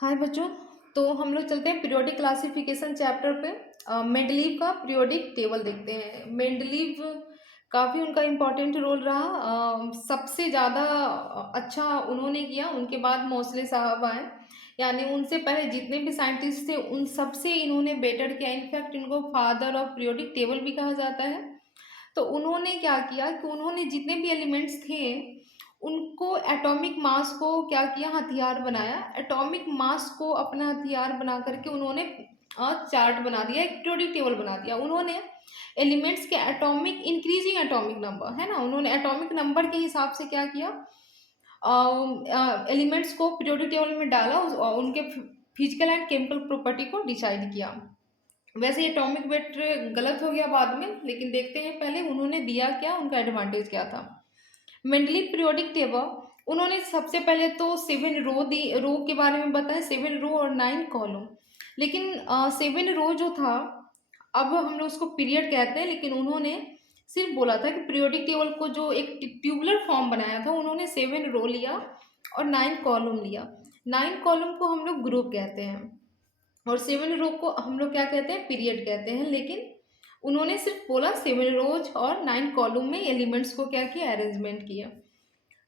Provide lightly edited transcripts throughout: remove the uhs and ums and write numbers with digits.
हाय बच्चों। तो हम लोग चलते हैं पीरियोडिक क्लासिफिकेशन चैप्टर पे। मेंडलीव का पीरियोडिक टेबल देखते हैं। मेंडलीव काफ़ी उनका इम्पोर्टेंट रोल रहा। सबसे ज़्यादा अच्छा उन्होंने किया, उनके बाद मोसले साहब आए, यानी उनसे पहले जितने भी साइंटिस्ट थे उन सबसे इन्होंने बेटर किया। इनफैक्ट इनको फादर ऑफ पीरियोडिक टेबल भी कहा जाता है। तो उन्होंने क्या किया कि उन्होंने जितने भी एलिमेंट्स थे उनको एटॉमिक मास को क्या किया, हथियार बनाया। एटॉमिक मास को अपना हथियार बना करके उन्होंने चार्ट बना दिया, एक पीरियोडिक टेबल बना दिया। उन्होंने एलिमेंट्स के एटॉमिक इंक्रीजिंग एटॉमिक नंबर है ना, उन्होंने एटॉमिक नंबर के हिसाब से क्या किया, एलिमेंट्स को पीरियोडिक टेबल में डाला और उनके फिजिकल एंड केमिकल प्रॉपर्टी को डिसाइड किया। वैसे ये एटॉमिक वेट गलत हो गया बाद में, लेकिन देखते हैं पहले उन्होंने दिया क्या, उनका एडवांटेज क्या था। मेंडली पीरियोडिक टेबल उन्होंने सबसे पहले तो 7 रो के बारे में बताया, 7 रो और 9 कॉलम। लेकिन 7 रो जो था, अब हम लोग उसको पीरियड कहते हैं, लेकिन उन्होंने सिर्फ बोला था कि पीरियोडिक टेबल को जो एक ट्यूबुलर फॉर्म बनाया था, उन्होंने 7 रो लिया और 9 कॉलम लिया। 9 कॉलम को हम लोग ग्रुप कहते हैं और 7 रो को हम लोग क्या कहते हैं, पीरियड कहते हैं। लेकिन उन्होंने सिर्फ बोला 7 रोज और 9 कॉलम में एलिमेंट्स को क्या किया, अरेंजमेंट किया।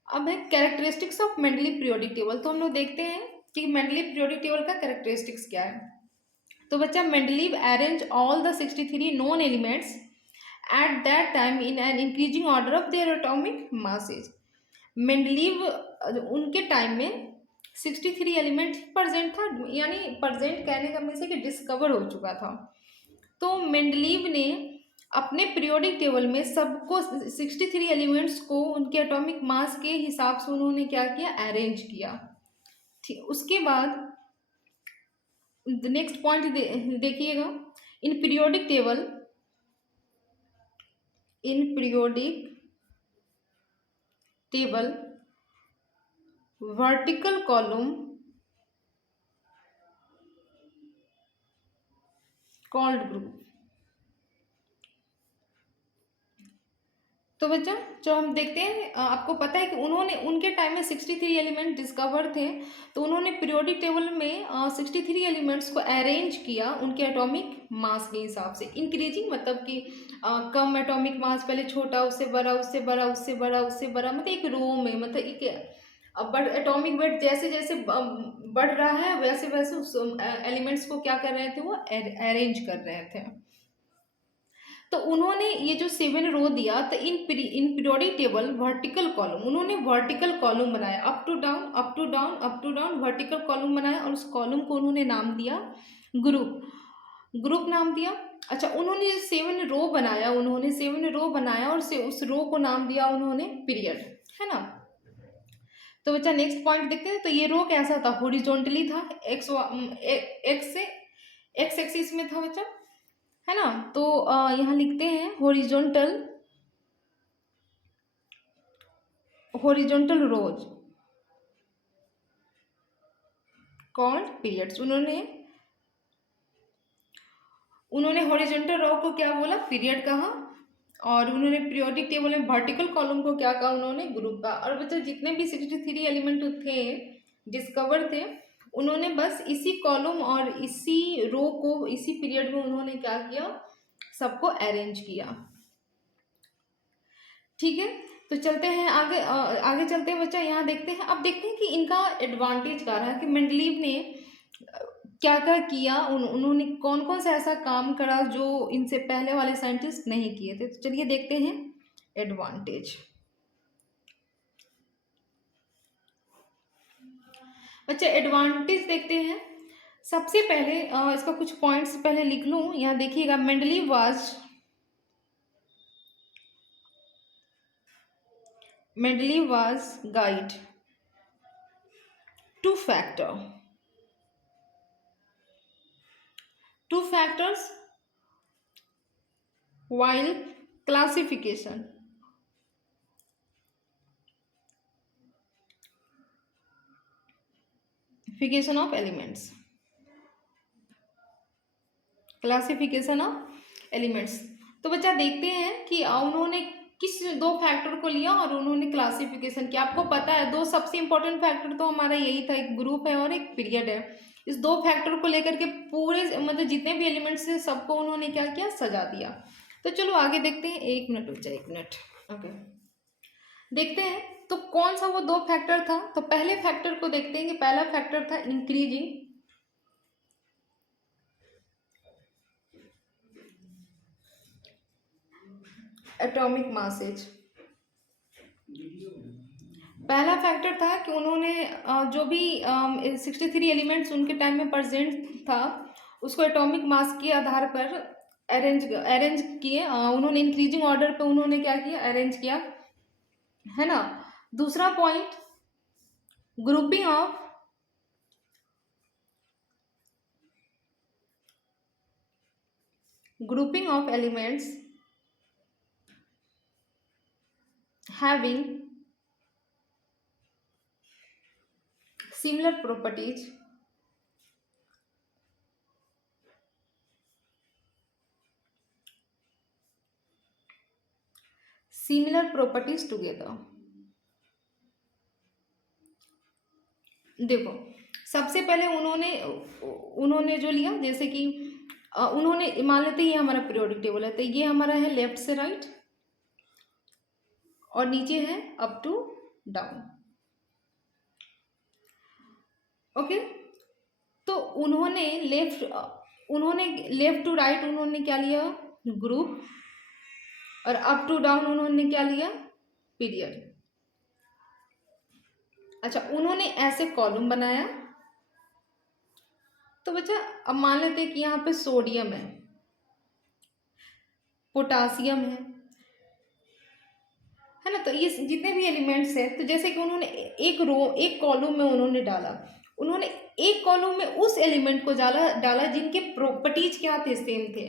अब है characteristics of Mendeley periodic table. तो हम लोग देखते हैं कि मेंडली पीरियोडिक टेबल का कैरेक्टरिस्टिक्स क्या है। तो बच्चा, Mendeleev arrange all the 63 known elements at that time in an increasing order of their atomic masses. Mendeleev उनके टाइम में 63 एलिमेंट प्रेजेंट था, यानी प्रेजेंट कहने का मीन्स है कि डिस्कवर हो चुका था। तो मेंडलीव ने अपने पीरियोडिक टेबल में सबको 63 एलिमेंट्स को उनके एटॉमिक मास के हिसाब से उन्होंने क्या किया, अरेंज किया। ठीक, उसके बाद नेक्स्ट पॉइंट देखिएगा। इन पीरियोडिक टेबल, इन periodic table vertical column called group. तो बच्चा, जो हम देखते हैं, आपको पता है कि उन्होंने उनके टाइम में 63 एलिमेंट डिस्कवर थे। तो उन्होंने पीरियोडिक टेबल में 63 एलिमेंट्स को अरेंज किया उनके एटॉमिक मास के हिसाब से। इंक्रीजिंग मतलब कि कम एटॉमिक मास, पहले छोटा, उससे बड़ा, उससे बड़ा, उससे बड़ा, उससे बड़ा, मतलब एक रो में, मतलब एक बट एटॉमिक वेट जैसे जैसे बढ़ रहा है वैसे वैसे उस एलिमेंट्स को क्या कर रहे थे, वो अरेंज कर रहे थे। तो उन्होंने ये जो 7 रो दिया, तो in periodic table vertical column, उन्होंने वर्टिकल कॉलम बनाया, up to down, up to down, up to down, vertical column बनाया और उस कॉलम को उन्होंने नाम दिया ग्रुप, ग्रुप नाम दिया। अच्छा, उन्होंने जो 7 रो बनाया, उन्होंने 7 रो बनाया और से उस रो को नाम दिया उन्होंने पीरियड, है ना। तो बच्चा नेक्स्ट पॉइंट देखते हैं। तो ये रो कैसा था, हॉरिजॉन्टली था, एक्स से एक्स एक्सिस में था बच्चा, है ना। तो यहाँ लिखते हैं हॉरिजॉन्टल, हॉरिजॉन्टल रोज कॉल्ड पीरियड्स। उन्होंने हॉरिजॉन्टल रो को क्या बोला, पीरियड कहा। और उन्होंने पीरियोडिक टेबल में वर्टिकल कॉलम को क्या कहा, उन्होंने ग्रुप कहा। और बच्चा, जितने भी 63 एलिमेंट थे, डिस्कवर थे, उन्होंने बस इसी कॉलम और इसी रो को इसी पीरियड में उन्होंने क्या किया, सबको अरेंज किया। ठीक है, तो चलते हैं आगे, आगे चलते हैं बच्चा। यहाँ देखते हैं, अब देखते हैं कि इनका एडवांटेज क्या रहा, कि मेंडलीव ने क्या क्या किया, उन्होंने कौन कौन सा ऐसा काम करा जो इनसे पहले वाले साइंटिस्ट नहीं किए थे। तो चलिए देखते हैं एडवांटेज। बच्चा, एडवांटेज देखते हैं। सबसे पहले इसका कुछ पॉइंट्स पहले लिख लूँ, यहाँ देखिएगा। Mendeleev was guide to factors while classification of elements, classification of elements. तो बच्चा देखते हैं कि उन्होंने किस दो फैक्टर को लिया और उन्होंने क्लासिफिकेशन किया। आपको पता है दो सबसे इंपॉर्टेंट फैक्टर तो हमारा यही था, एक ग्रुप है और एक पीरियड है। इस दो फैक्टर को लेकर के पूरे मतलब जितने भी एलिमेंट्स थे सबको उन्होंने क्या किया, सजा दिया। तो चलो आगे देखते हैं, 1 मिनट रुक जाए, 1 मिनट। ओके, देखते हैं तो कौन सा वो दो फैक्टर था। तो पहले फैक्टर को देखते हैं कि पहला फैक्टर था इंक्रीजिंग एटॉमिक मासेज। पहला फैक्टर था कि उन्होंने जो भी 63 एलिमेंट्स उनके टाइम में प्रेजेंट था उसको एटॉमिक मास के आधार पर अरेंज किए। उन्होंने इंक्रीजिंग ऑर्डर पे उन्होंने क्या किया, अरेंज किया, है ना। दूसरा point, grouping of elements having similar properties together। देखो सबसे पहले उन्होंने जो लिया, जैसे कि उन्होंने मान लेते ये हमारा पीरियोडिक टेबल है, तो ये हमारा है लेफ्ट से राइट और नीचे है अप टू डाउन। ओके, तो उन्होंने लेफ्ट टू राइट उन्होंने क्या लिया, ग्रुप, और अप टू डाउन उन्होंने क्या लिया, पीरियड। अच्छा, उन्होंने ऐसे कॉलम बनाया। तो बच्चा अब मान लेते हैं कि यहाँ पे सोडियम है, पोटासियम है ना। तो ये जितने भी एलिमेंट्स हैं, तो जैसे कि उन्होंने एक कॉलम में उन्होंने डाला, उन्होंने एक कॉलम में उस एलिमेंट को डाला जिनके प्रॉपर्टीज क्या थे, सेम थे।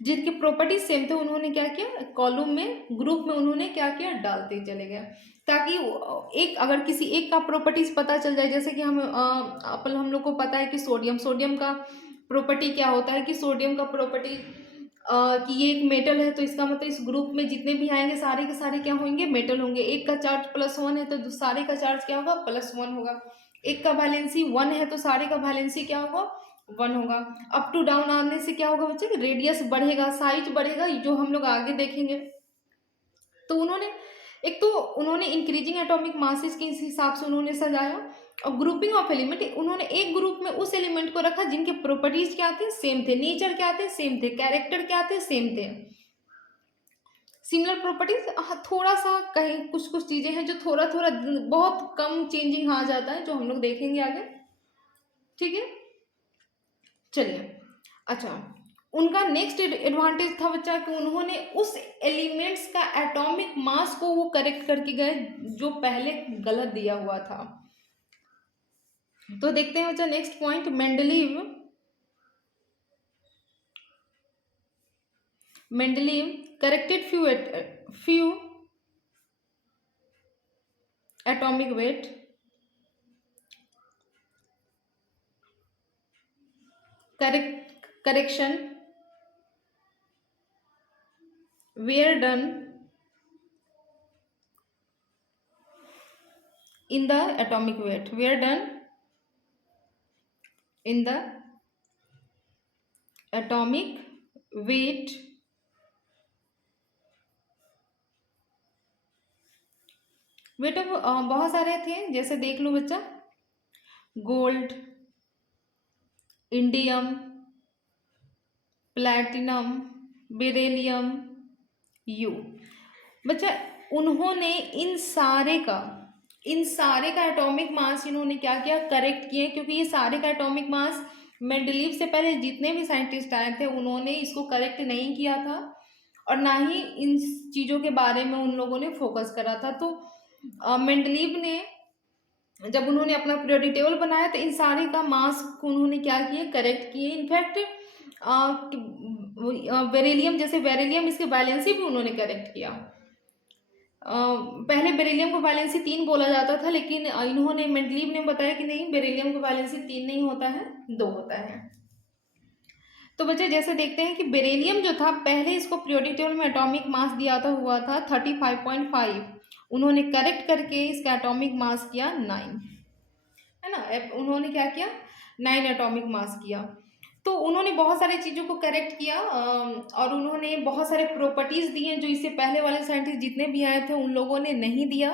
जिनके प्रॉपर्टीज सेम थे उन्होंने क्या किया, कॉलम में, ग्रुप में उन्होंने क्या किया, डालते चले गए, ताकि अगर किसी एक का प्रॉपर्टीज पता चल जाए। जैसे कि हम लोग को पता है कि सोडियम का प्रॉपर्टी क्या होता है, कि सोडियम का प्रॉपर्टी कि ये एक मेटल है, तो इसका मतलब इस ग्रुप में जितने भी आएंगे सारे के सारे क्या होंगे, मेटल होंगे। एक का चार्ज +1 है तो सारे का चार्ज क्या होगा, +1 होगा। एक का वैलेंसी 1 है तो सारे का वैलेंसी क्या होगा, 1 होगा। अप टू डाउन आने से क्या होगा बच्चे, रेडियस बढ़ेगा, साइज बढ़ेगा, जो हम लोग आगे देखेंगे। तो उन्होंने इंक्रीजिंग एटॉमिक मासेस के हिसाब से उन्होंने सजाया। और ग्रुपिंग ऑफ एलिमेंट, उन्होंने एक ग्रुप में उस एलिमेंट को रखा जिनके प्रॉपर्टीज क्या थे, सेम थे, नेचर क्या थे, सेम थे, कैरेक्टर क्या थे, सेम थे, सिमिलर प्रॉपर्टीज। थोड़ा सा कहीं कुछ चीजें हैं जो थोड़ा बहुत कम चेंजिंग आ जाता है, जो हम लोग देखेंगे आगे, ठीक है। चलिए, अच्छा, उनका नेक्स्ट एडवांटेज था बच्चा कि उन्होंने उस एलिमेंट्स का एटॉमिक मास को वो करेक्ट करके गए जो पहले गलत दिया हुआ था। तो देखते हैं बच्चा next point, Mendeleev corrected few atomic weight correction were done in the atomic weight weight बहुत सारे थे, जैसे देख लो बच्चा, gold, indium, platinum, beryllium, U. बच्चा उन्होंने इन सारे का एटॉमिक मास इन्होंने क्या किया, करेक्ट किए, क्योंकि ये सारे का एटॉमिक मास मेंडलीव से पहले जितने भी साइंटिस्ट आए थे उन्होंने इसको करेक्ट नहीं किया था और ना ही इन चीज़ों के बारे में उन लोगों ने फोकस करा था। तो मेंडलीव ने जब उन्होंने अपना पीरियोडिक टेबल बनाया तो इन सारे का मास को उन्होंने क्या किए, करेक्ट किए। इनफैक्ट बेरिलियम, जैसे बेरिलियम, इसके वैलेंसी भी उन्होंने करेक्ट किया। पहले बेरिलियम को वैलेंसी 3 बोला जाता था, लेकिन इन्होंने, मेंडलीव ने बताया कि नहीं, बेरिलियम का वैलेंसी 3 नहीं होता है, 2 होता है। तो बच्चे जैसे देखते हैं कि बेरिलियम जो था, पहले इसको पीरियोडिक टेबल में एटॉमिक मास दिया था हुआ था 35.5, उन्होंने करेक्ट करके इसका एटॉमिक मास किया 9, है ना। उन्होंने क्या किया, 9 एटॉमिक मास किया। तो उन्होंने बहुत सारी चीज़ों को करेक्ट किया, और उन्होंने बहुत सारे प्रॉपर्टीज़ दिए जो इससे पहले वाले साइंटिस्ट जितने भी आए थे उन लोगों ने नहीं दिया।